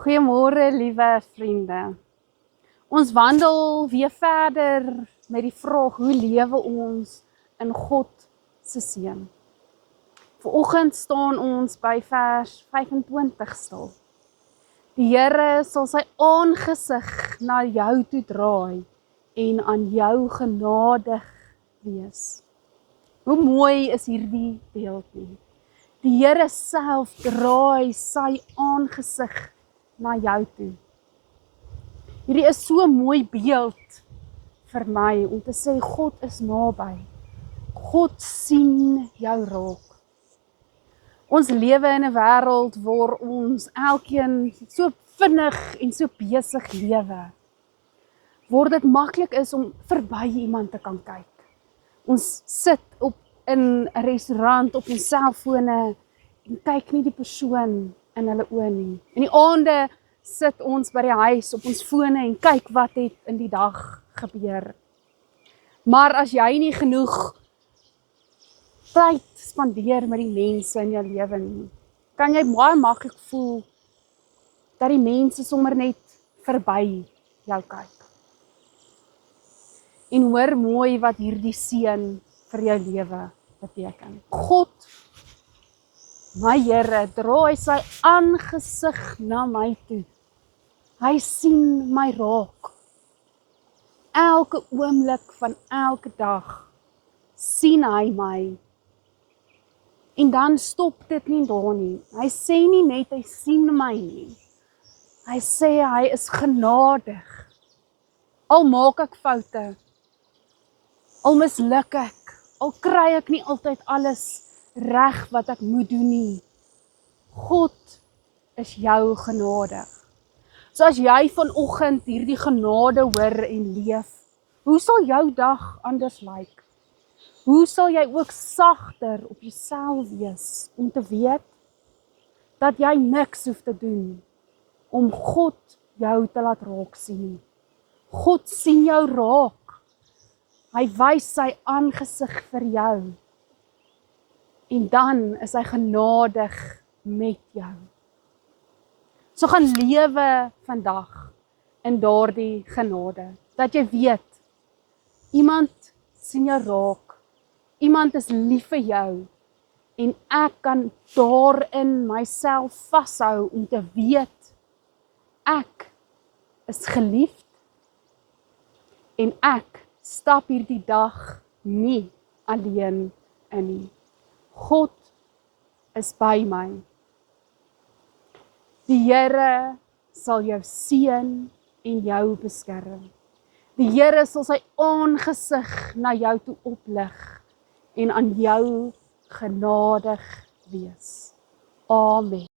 Goeiemôre, liewe vriende. Ons wandel weer verder met die vraag, hoe lewe ons in God se seën? Vanoggend staan ons by vers 25 stil. Die Here sal sy aangesig na jou toe draai en aan jou genadig wees. Hoe mooi is hierdie beeld nie? Die Here self draai sy aangesig na jou toe. Hierdie is so 'n mooi beeld vir my om te sê God is naby. God sien jou raak. Ons lewe in 'n wêreld waar ons elkeen so vinnig en so besig lewe. Waar dit maklik is om verby iemand te kan kyk. Ons sit in 'n restaurant op ons selfone en kyk nie die persoon in hulle oë nie. In die aande sit ons by die huis op ons fone en kyk wat het in die dag gebeur. Maar as jy nie genoeg tyd spandeer met die mense in jou lewe nie, kan jy baie maklik voel dat die mense sommer net verby jou kyk. En hoor mooi wat hierdie seën vir jou lewe beteken. God, my Here, draai sy aangesig na my toe. Hy sien my raak. Elke oomblik van elke dag sien hy my. En dan stop dit nie daar nie. Hy sê nie net hy sien my nie. Hy sê hy is genadig. Al maak ek foute, al misluk ek, al kry ek nie altyd alles reg wat ek moet doen nie. God is jou genadig. So as jy vanoggend hierdie genade hoor en leef, hoe sal jou dag anders lyk? Hoe sal jy ook sagter op jouself wees om te weet dat jy niks hoef te doen om God jou te laat raak sien? God sien jou raak. Hy wys sy aangesig vir jou. En dan is hy genadig met jou. So gaan lewe vandag in daardie genade. Dat jy weet, iemand sien jou raak. Iemand is lief vir jou. En ek kan daarin myself vashou om te weet, ek is geliefd. En ek stap hierdie dag nie alleen in nie. God is by my. Die Here sal jou seën en jou beskerm. Die Here sal sy aangesig na jou toe oplig en aan jou genadig wees. Amen.